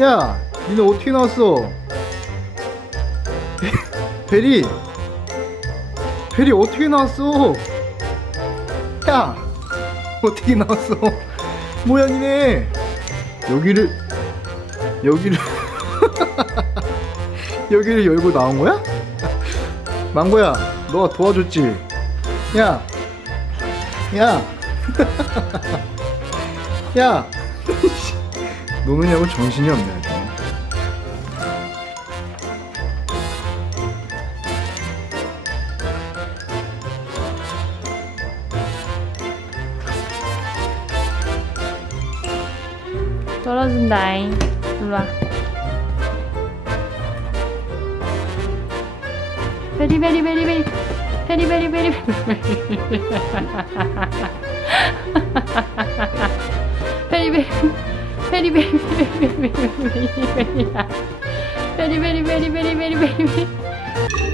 야, 니네 어떻게 나왔어? 베리, 베리 어떻게 나왔어? 야, 어떻게 나왔어? 뭐야 니네? 여기를 여기를 여기를 열고 나온 거야? 망고야, 너가 도와줬지? 야, 야, 야, 노느냐고 정신이 없네. 떨어진다잉. 일로 와. 베리 베리 베리 베리 베리 베리 베리 베리 Very, very, very, very, very, very.